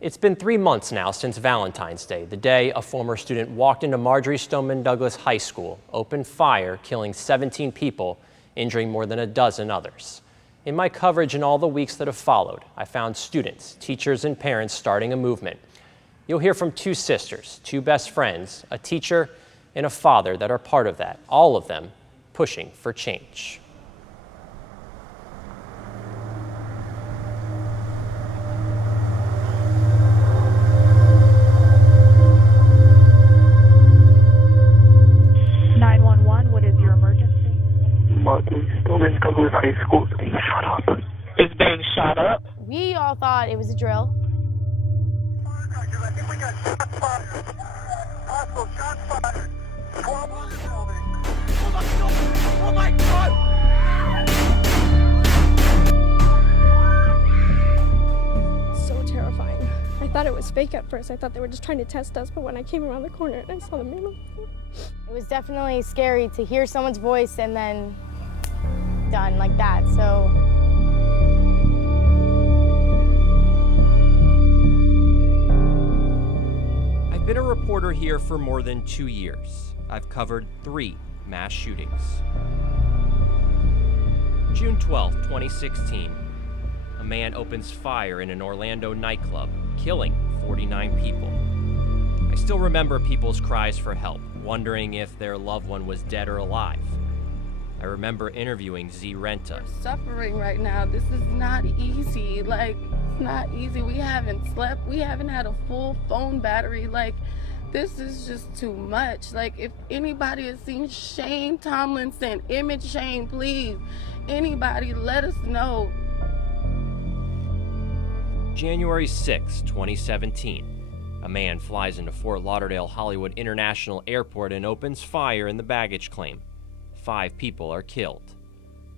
It's been 3 months now since Valentine's Day, the day a former student walked into Marjory Stoneman Douglas High School, opened fire, killing 17 people, injuring more than a dozen others. In my coverage in all the weeks that have followed, I found students, teachers, and parents starting a movement. You'll hear from 2 sisters, 2 best friends, a teacher, and a father that are part of that, all of them pushing for change. What is your emergency? Marjory Stoneman Douglas High School is being shot up. It's being shot up? We all thought it was a drill. I think we got shots fired. Possible shots fired. 12 on the building. Oh my God! Oh my God! So terrifying. I thought it was fake at first. I thought they were just trying to test us, but when I came around the corner and I saw the man on the floor. It was definitely scary to hear someone's voice and then done like that, so. I've been a reporter here for more than 2 years. I've covered 3 mass shootings. June 12, 2016, a man opens fire in an Orlando nightclub, killing 49 people. I still remember people's cries for help, wondering if their loved one was dead or alive. I remember interviewing Z Renta. We're suffering right now. This is not easy. Like, it's not easy. We haven't slept. We haven't had a full phone battery. Like, this is just too much. Like, if anybody has seen Shane Tomlinson, Image Shane, please, anybody, let us know. January 6, 2017. A man flies into Fort Lauderdale Hollywood International Airport and opens fire in the baggage claim. 5 people are killed.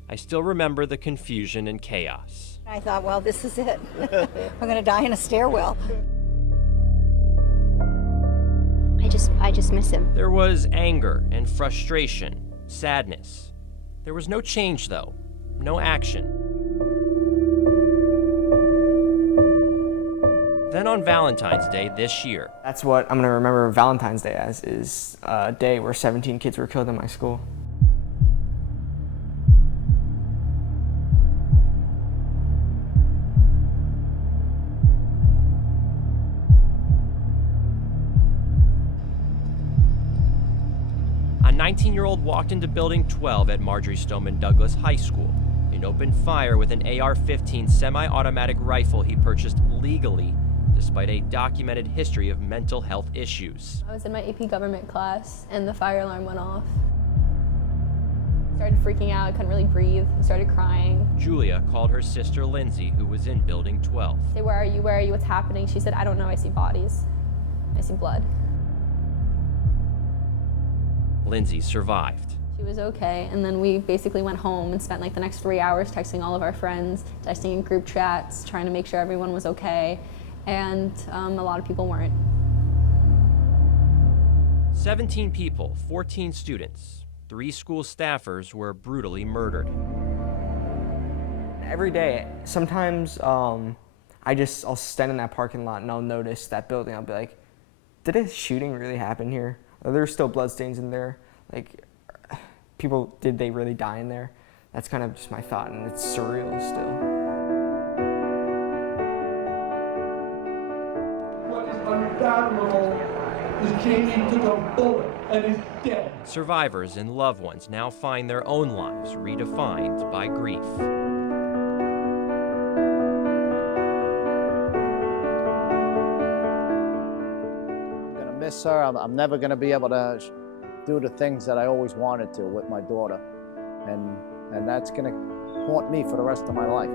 I still remember the confusion and chaos. I thought, well, this is it. I'm going to die in a stairwell. I just miss him. There was anger and frustration, sadness. There was no change, though. No action. Then on Valentine's Day this year. That's what I'm going to remember Valentine's Day as, is a day where 17 kids were killed in my school. A 19-year-old walked into Building 12 at Marjory Stoneman Douglas High School and opened fire with an AR-15 semi-automatic rifle he purchased legally, despite a documented history of mental health issues. I was in my AP government class and the fire alarm went off. I started freaking out, I couldn't really breathe, I started crying. Julia called her sister Lindsay, who was in Building 12. I said, where are you, what's happening? She said, I don't know, I see bodies. I see blood. Lindsay survived. She was okay, and then we basically went home and spent like the next 3 hours texting all of our friends, texting in group chats, trying to make sure everyone was okay. And a lot of people weren't. 17 people, 14 students, 3 school staffers were brutally murdered. Every day, sometimes I'll stand in that parking lot and I'll notice that building. I'll be like, did a shooting really happen here? Are there still bloodstains in there? Like, did they really die in there? That's kind of just my thought, and it's surreal still. Unfathomable is Jamie took a bullet and is dead. Survivors and loved ones now find their own lives redefined by grief. I'm gonna miss her. I'm never gonna be able to do the things that I always wanted to with my daughter, and that's gonna haunt me for the rest of my life.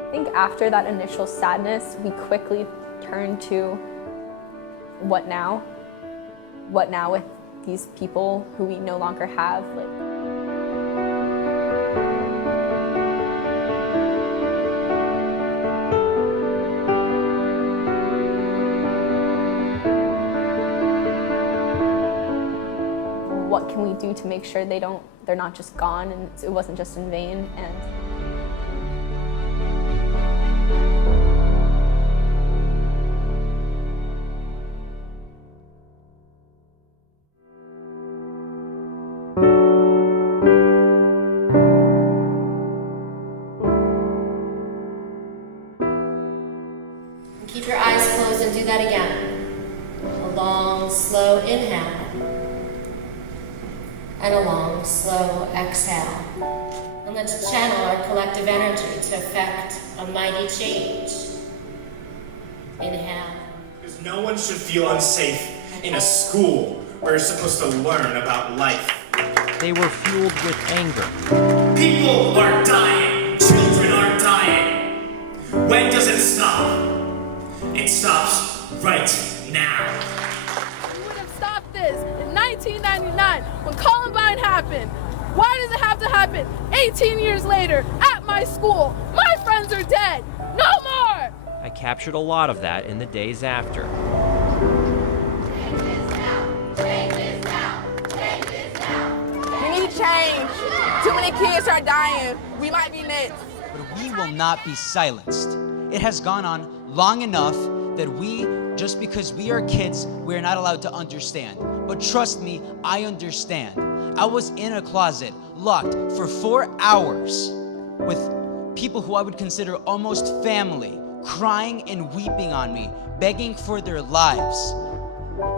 I think after that initial sadness, we quickly turned to what now? What now with these people who we no longer have? What can we do to make sure they don't they're not just gone, and it wasn't just in vain. And keep your eyes closed and do that again. A long, slow inhale. And a long, slow exhale. And let's channel our collective energy to effect a mighty change. Inhale. Because no one should feel unsafe in a school where you're supposed to learn about life. They were fueled with anger. People are dying. Children are dying. When does it stop? It stops right now. We would have stopped this in 1999 when Columbine happened. Why does it have to happen 18 years later at my school? My friends are dead. No more! I captured a lot of that in the days after. We need change. Too many kids are dying. We might be next. But we will not be silenced. It has gone on long enough that just because we are kids, we're not allowed to understand. But trust me, I understand. I was in a closet, locked for 4 hours with people who I would consider almost family, crying and weeping on me, begging for their lives.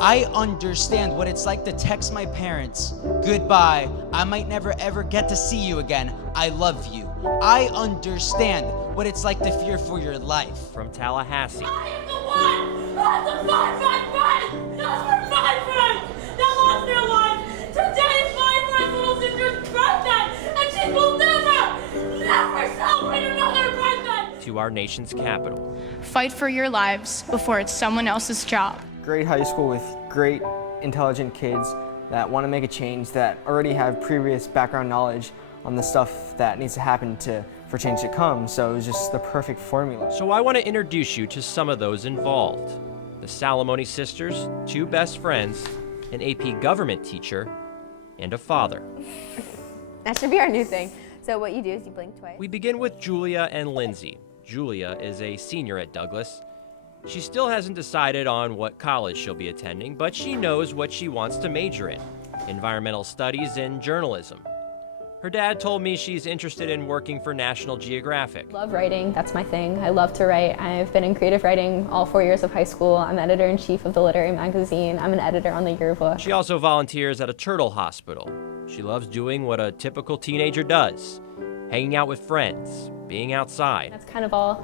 I understand what it's like to text my parents, "Goodbye, I might never ever get to see you again, I love you." I understand what it's like to fear for your life. From Tallahassee. I am the one who has to fight my friends! Those were my friends that lost their lives! Today is my friend's little sister's birthday, and she will never celebrate another birthday! To our nation's capital. Fight for your lives before it's someone else's job. Great high school with great, intelligent kids that want to make a change, that already have previous background knowledge on the stuff that needs to happen for change to come. So it was just the perfect formula. So I want to introduce you to some of those involved. The Salamone sisters, 2 best friends, an AP government teacher, and a father. That should be our new thing. So what you do is you blink twice. We begin with Julia and Lindsay. Julia is a senior at Douglas. She still hasn't decided on what college she'll be attending, but she knows what she wants to major in: environmental studies and journalism. Her dad told me she's interested in working for National Geographic. I love writing, that's my thing. I love to write. I've been in creative writing all 4 years of high school. I'm editor-in-chief of the literary magazine. I'm an editor on the yearbook. She also volunteers at a turtle hospital. She loves doing what a typical teenager does: hanging out with friends, being outside. That's kind of all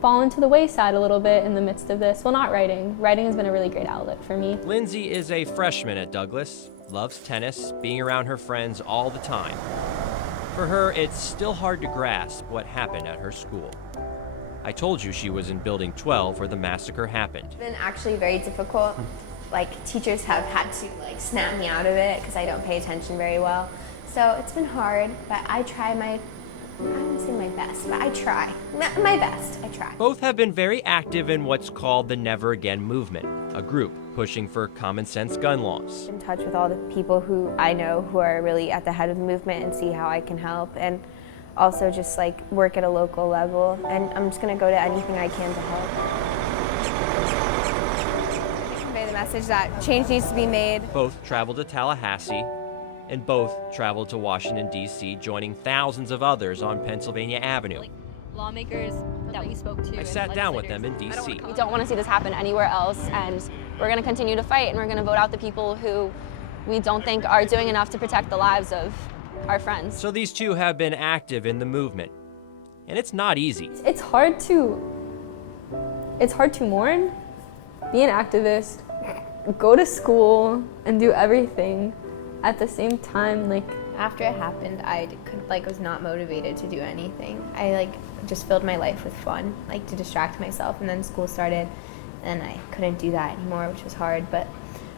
fallen to the wayside a little bit in the midst of this. Well, not writing. Writing has been a really great outlet for me. Lindsay is a freshman at Douglas, loves tennis, being around her friends all the time. For her, it's still hard to grasp what happened at her school. I told you she was in Building 12 where the massacre happened. It's been actually very difficult. Like, teachers have had to snap me out of it because I don't pay attention very well. So it's been hard, but I try I wouldn't say my best, but I try. My best, I try. Both have been very active in what's called the Never Again movement, a group pushing for common sense gun laws. In touch with all the people who I know who are really at the head of the movement and see how I can help, and also just work at a local level. And I'm just gonna go to anything I can to help. Convey the message that change needs to be made. Both traveled to Tallahassee, and both traveled to Washington, D.C., joining thousands of others on Pennsylvania Avenue. Lawmakers that we spoke to. I sat down with them in D.C. We don't want to see this happen anywhere else, and we're going to continue to fight, and we're going to vote out the people who we don't think are doing enough to protect the lives of our friends. So these 2 have been active in the movement, and it's not easy. It's hard to mourn, be an activist, go to school, and do everything at the same time. After it happened, I was not motivated to do anything. I just filled my life with fun, to distract myself, and then school started, and I couldn't do that anymore, which was hard, but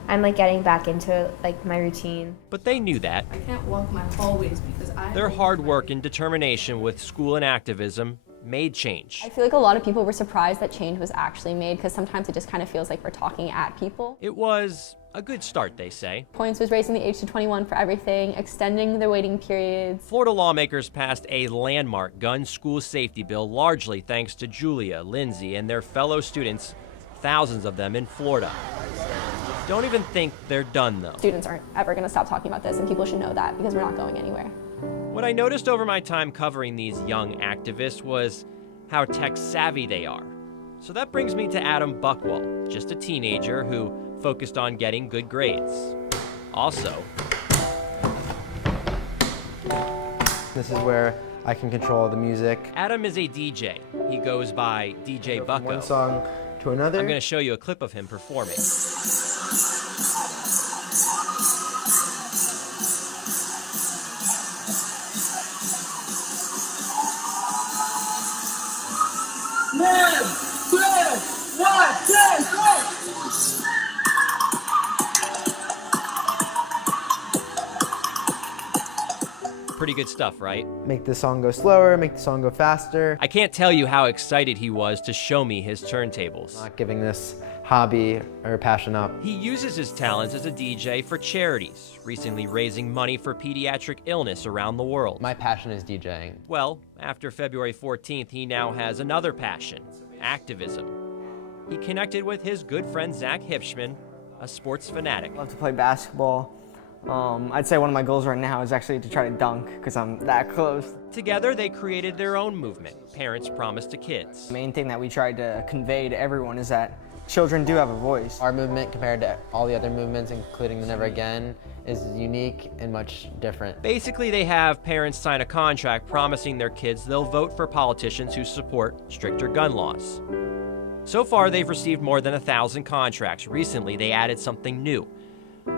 I'm getting back into my routine. But they knew that. I can't walk my hallways because Their hard work and determination with school and activism made change. I feel like a lot of people were surprised that change was actually made, because sometimes it just kind of feels like we're talking at people. It was a good start, they say. Points was raising the age to 21 for everything, extending the waiting periods. Florida lawmakers passed a landmark gun school safety bill, largely thanks to Julia, Lindsay, and their fellow students, thousands of them in Florida. Don't even think they're done, though. Students aren't ever going to stop talking about this, and people should know that, because we're not going anywhere. What I noticed over my time covering these young activists was how tech-savvy they are. So that brings me to Adam Buckwell, just a teenager who focused on getting good grades. Also, this is where I can control the music. Adam is a DJ. He goes by DJ Bucko. From one song to another. I'm going to show you a clip of him performing. Pretty good stuff, right? Make the song go slower, make the song go faster. I can't tell you how excited he was to show me his turntables. Not giving this hobby or passion up. He uses his talents as a DJ for charities, recently raising money for pediatric illness around the world. My passion is DJing. Well, after February 14th, he now has another passion, activism. He connected with his good friend Zach Hipschman, a sports fanatic. I love to play basketball. I'd say one of my goals right now is actually to try to dunk, because I'm that close. Together, they created their own movement, Parents Promise to Kids. The main thing that we tried to convey to everyone is that children do have a voice. Our movement, compared to all the other movements, including the Never Again, is unique and much different. Basically, they have parents sign a contract promising their kids they'll vote for politicians who support stricter gun laws. So far, they've received more than 1,000 contracts. Recently, they added something new,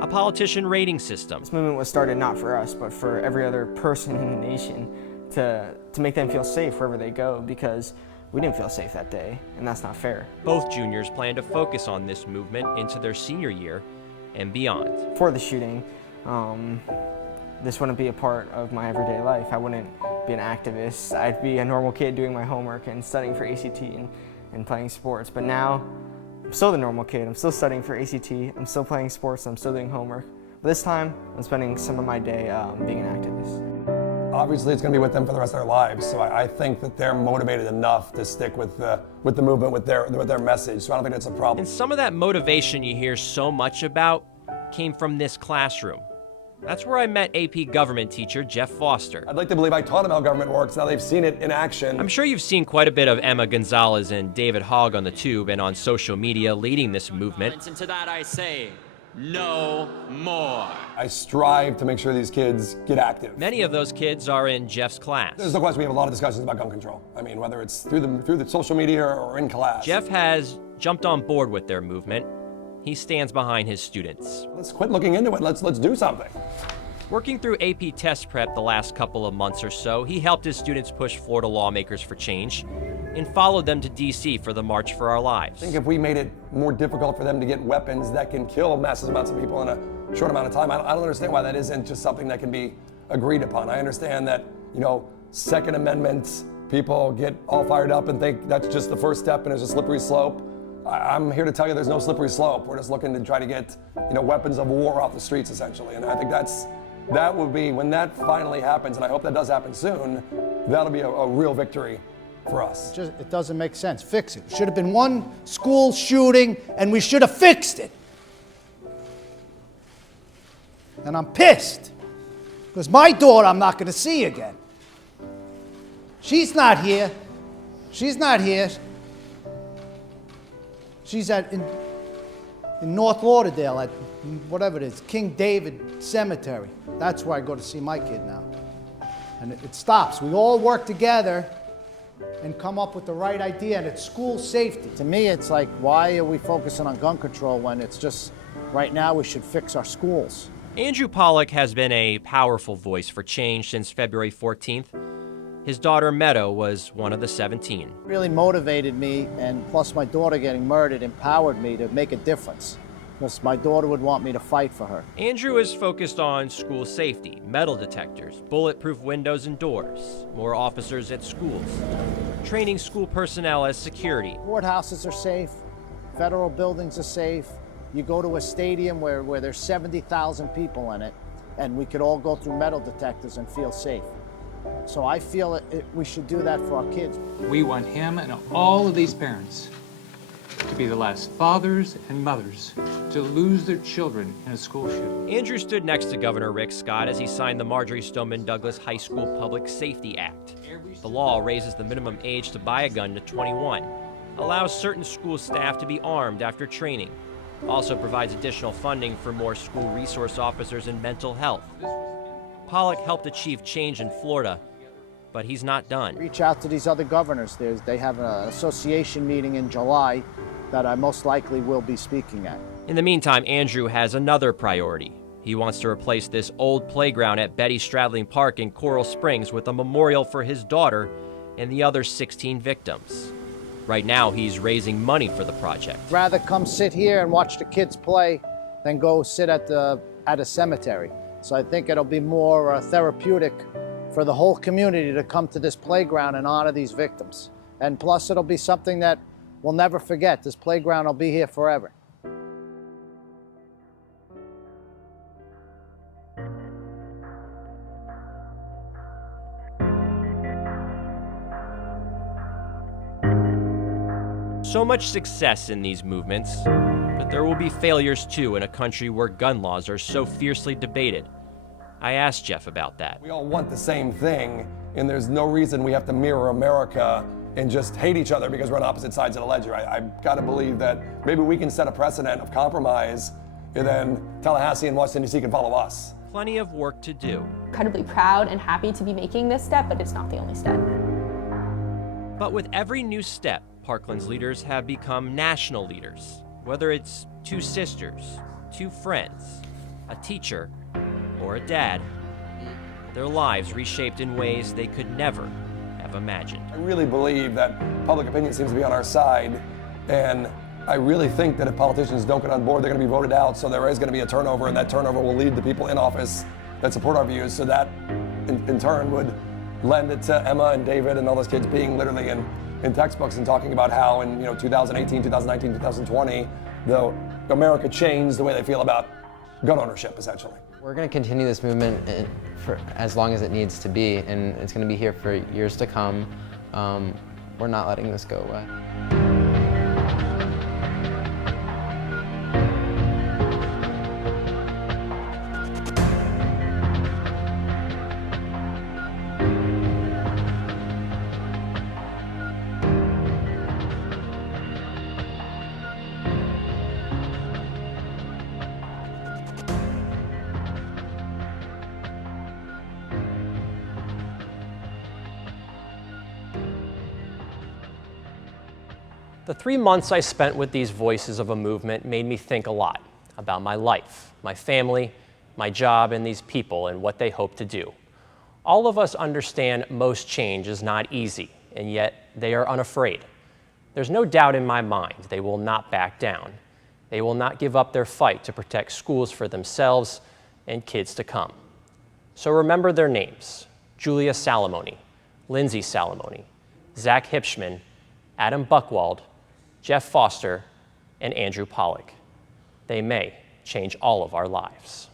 a politician rating system. This movement was started not for us, but for every other person in the nation to make them feel safe wherever they go, because we didn't feel safe that day, and that's not fair. Both juniors plan to focus on this movement into their senior year and beyond. Before the shooting, this wouldn't be a part of my everyday life. I wouldn't be an activist. I'd be a normal kid doing my homework and studying for ACT and playing sports. But now, I'm still the normal kid. I'm still studying for ACT. I'm still playing sports. I'm still doing homework. But this time, I'm spending some of my day being an activist. Obviously, it's going to be with them for the rest of their lives. So I think that they're motivated enough to stick with the movement, with their message. So I don't think that's a problem. And some of that motivation you hear so much about came from this classroom. That's where I met AP government teacher Jeff Foster. I'd like to believe I taught them how government works. Now they've seen it in action. I'm sure you've seen quite a bit of Emma Gonzalez and David Hogg on the tube and on social media leading this movement. And to that I say, no more. I strive to make sure these kids get active. Many of those kids are in Jeff's class. There's no question we have a lot of discussions about gun control. I mean, whether it's through the social media or in class. Jeff has jumped on board with their movement. He stands behind his students. Let's quit looking into it. Let's do something. Working through AP test prep the last couple of months or so, he helped his students push Florida lawmakers for change and followed them to DC for the March for Our Lives. I think if we made it more difficult for them to get weapons that can kill massive amounts of people in a short amount of time, I don't understand why that isn't just something that can be agreed upon. I understand that, Second Amendment, people get all fired up and think that's just the first step and it's a slippery slope. I'm here to tell you there's no slippery slope. We're just looking to try to get, weapons of war off the streets, essentially. And I think that would be, when that finally happens, and I hope that does happen soon, that'll be a real victory for us. It doesn't make sense. Fix it. Should have been one school shooting, and we should have fixed it. And I'm pissed, because my daughter I'm not going to see again. She's not here. She's not here. She's in North Lauderdale at whatever it is, King David Cemetery. That's where I go to see my kid now. And it stops. We all work together and come up with the right idea, and it's school safety. To me, it's like, why are we focusing on gun control when it's just, right now we should fix our schools? Andrew Pollack has been a powerful voice for change since February 14th. His daughter Meadow was one of the 17. It really motivated me, and plus my daughter getting murdered empowered me to make a difference. Because my daughter would want me to fight for her. Andrew is focused on school safety, metal detectors, bulletproof windows and doors, more officers at schools. training school personnel as security. Courthouses are safe, federal buildings are safe. You go to a stadium where there's 70,000 people in it, and we could all go through metal detectors and feel safe. So I feel we should do that for our kids. We want him and all of these parents to be the last fathers and mothers to lose their children in a school shooting. Andrew stood next to Governor Rick Scott as he signed the Marjory Stoneman Douglas High School Public Safety Act. The law raises the minimum age to buy a gun to 21, allows certain school staff to be armed after training, also provides additional funding for more school resource officers and mental health. Pollock helped achieve change in Florida, but he's not done. Reach out to these other governors. They have an association meeting in July that I most likely will be speaking at. In the meantime, Andrew has another priority. He wants to replace this old playground at Betty Stradling Park in Coral Springs with a memorial for his daughter and the other 16 victims. Right now, he's raising money for the project. Rather come sit here and watch the kids play than go sit at a cemetery. So I think it'll be more therapeutic for the whole community to come to this playground and honor these victims. And plus, it'll be something that we'll never forget. This playground will be here forever. So much success in these movements, but there will be failures too in a country where gun laws are so fiercely debated. I asked Jeff about that. We all want the same thing, and there's no reason we have to mirror America and just hate each other because we're on opposite sides of the ledger. I've got to believe that maybe we can set a precedent of compromise, and then Tallahassee and Washington, D.C. can follow us. Plenty of work to do. Incredibly proud and happy to be making this step, but it's not the only step. But with every new step, Parkland's leaders have become national leaders. Whether it's two sisters, two friends, a teacher, or a dad, their lives reshaped in ways they could never have imagined. I really believe that public opinion seems to be on our side, and I really think that if politicians don't get on board, they're going to be voted out, so there is going to be a turnover, and that turnover will lead the people in office that support our views, so that in turn would lend it to Emma and David and all those kids being literally in textbooks and talking about how in 2018, 2019, 2020, America changed the way they feel about gun ownership, essentially. We're going to continue this movement for as long as it needs to be, and it's going to be here for years to come. We're not letting this go away. The 3 months I spent with these voices of a movement made me think a lot about my life, my family, my job, and these people and what they hope to do. All of us understand most change is not easy, and yet they are unafraid. There's no doubt in my mind they will not back down. They will not give up their fight to protect schools for themselves and kids to come. So remember their names: Julia Salamone, Lindsay Salamone, Zach Hipschman, Adam Buchwald, Jeff Foster, and Andrew Pollock. They may change all of our lives.